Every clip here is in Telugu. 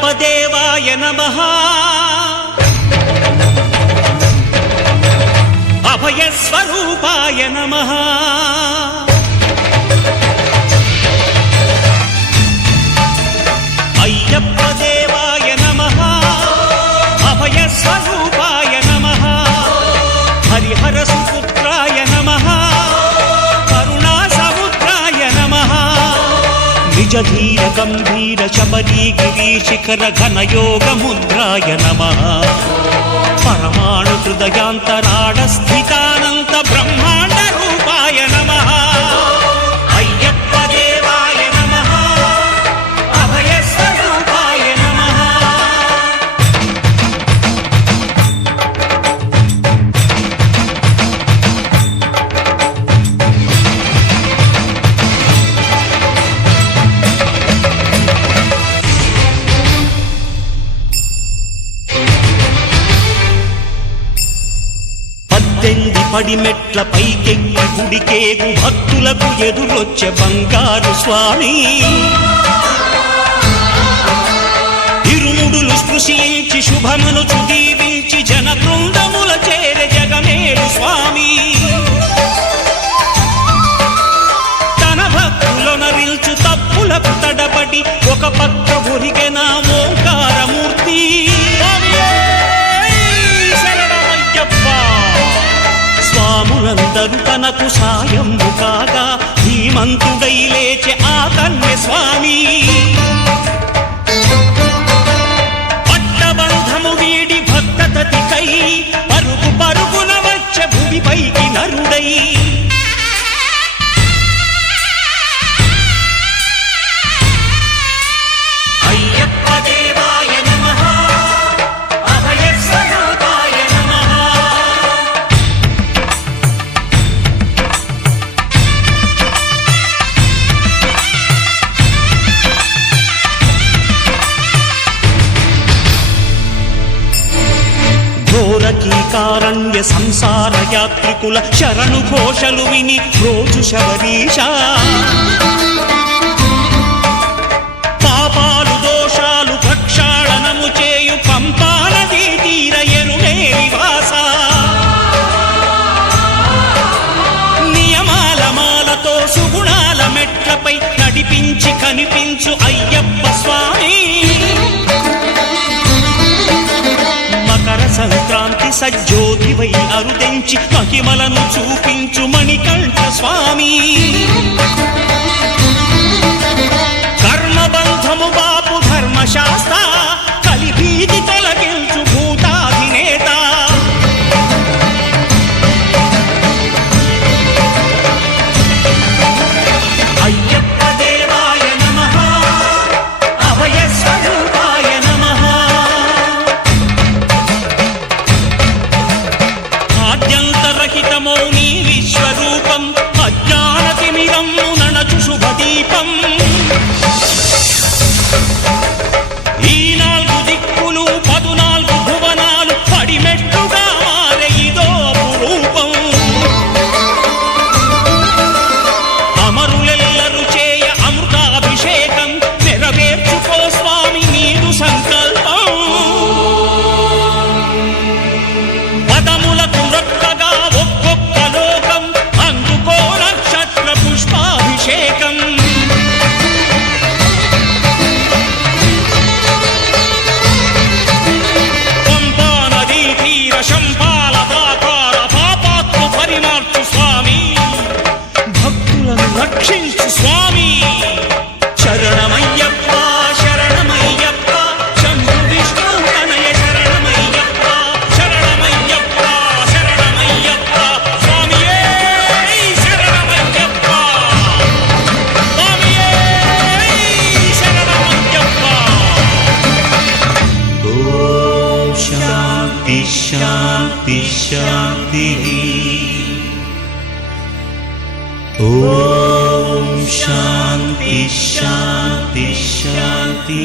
అయ్యప్ప దేవాయ నమః అభయ స్వరూపాయ నమః అయ్యప్ప దేవాయ నమః అభయ స్వరూపాయ నమః హరిహర సుపుత్రాయ నమః కరుణా సముద్రాయ నమః నిజ ధీర గంభీర శబరీ గిరీశిఖర ఘనయోగ ముద్రాయ నమః పరమాణు హృదయాంతరాళ స్థితానంత బ్రహ్మాండ రూపాయ నమః అయ్యప్ప దేవాయ నమః అభయ స్వరూపాయ నమః పడిమెట్ల పైకెక్కి గుడికేగు భక్తులకు ఎదురొచ్చే బంగారు స్వామి ఇరుముడులు స్పృశించి శుభమును చుదీవించి జన బృందముల చేర జగమేలు స్వామి తన భక్తులొనరిల్చు తప్పులకు తడబడి ఒక పక్క ఒరిగెన ఓంకారమూర్తి స్వాములందరూ తనకు సాయము కాగా ధీమంతుడై లేచె ఆ కన్య స్వామి పట్టబంధము వీడి భక్తతతికై పరుగు పరుగున వచ్చె భూమిపైకి నరుడై అయ్యప్ప దేవాయ నమః అభయ స్వరూపాయ నమః ఘోరకీకారణ్య సంసార యాత్రికుల శరణు ఘోషలు విని రోజు శబరీష పాపాలు దోషాలు ప్రక్షాళనము చేయు పంపా నదీ తీర ఎరుమే నివాస నియమాల మాలతో సుగుణాల మెట్లపై నడిపించి కనిపించు అయ్యప్ప స్వామి మకర సంక్రాంతి సజ్జోతివై అరుదెంచి మహిమలను చూపించు మణికంఠ స్వామి కర్మబంధము బాపు ధర్మశాస్త్ర కలిభీతి తొలగించు భూతాధినేత అయ్యప్ప దేవాయ నమః అభయ స్వరూపాయ నమః ఆద్యంతరహితమో నీ విశ్వరూపం అజ్ఞానతిమిరం నణచు శుభదీపం ఈ 4 దిక్కులు 14 భువనాలు పడిమెట్టుగా మారే ఇదో అపురూపం అమరులెల్లరు చేయ అమృతాభిషేకం నెరవేర్చుకో స్వామి నీదు సంకల్పం పదములకు రక్కగా ఒక్కొక్క లోకం అందుకో నక్షత్ర పుష్పాభిషేకం పంపా నదీ తీర శంపాల దాకార పాపాత్మ పరిమార్చు స్వామి భక్తులను రక్షించు స్వామి శరణమయ్యప్ప శరణమయ్యప్ప శంభు విష్ణు తనయ శరణమయ్యప్ప శరణమయ్యప్ప శరణమయ్యప్ప స్వామియే శరణమయ్యప్ప స్వామియే శరణమయ్యప్ప ఓం శాంతి శాంతి శాంతి ఓం శాంతి శాంతి శాంతి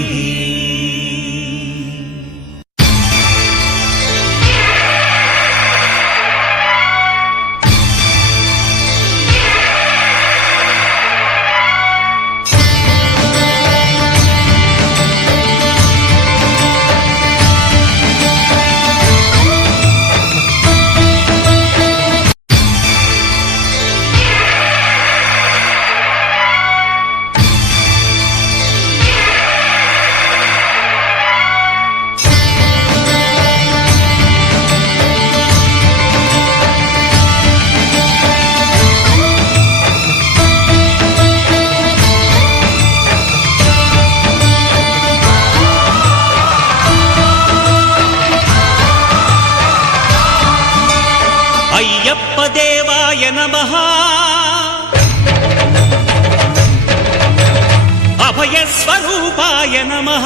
నమః అభయస్వరూపాయ నమః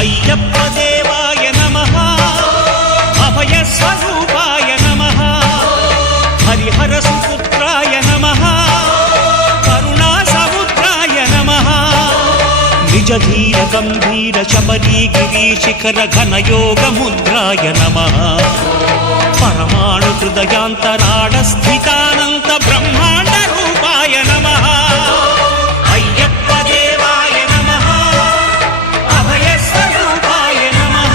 అయ్యప్ప దేవాయ నమః అభయస్వరూపాయ నమః హరిహర సుపుత్రాయ నమః కరుణా సముద్రాయ నమః నిజ ధీర గంభీర శబరీ గిరీశిఖర ఘనయోగ ముద్రాయ నమః పరమాణు హృదయాంతరాళ స్థితానంత బ్రహ్మాండ రూపాయ నమః అయ్యప్ప దేవాయ నమః అభయస్వరూపాయ నమః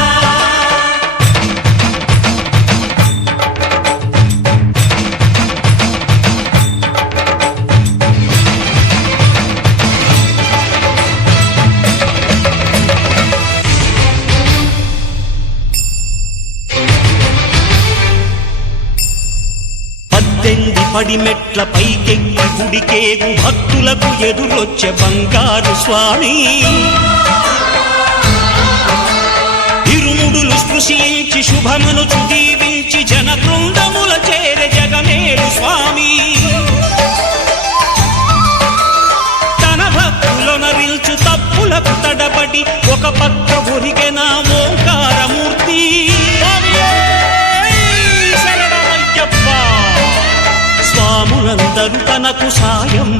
పద్దెంది పడిమెట్ల పైకెక్కి గుడికేగు భక్తులకు ఎదురొచ్చే బంగారు స్వామి ఇరుముడులు స్పృశించి శుభమును చుదీవించి జన బృందముల చేర జగమేలు స్వామి తన భక్తులొనరిల్చు తప్పులకు తడబడి ఒక పక్క ఒరిగెన ఓంకారమూర్తి స్వాములందరూ తనకు సాయము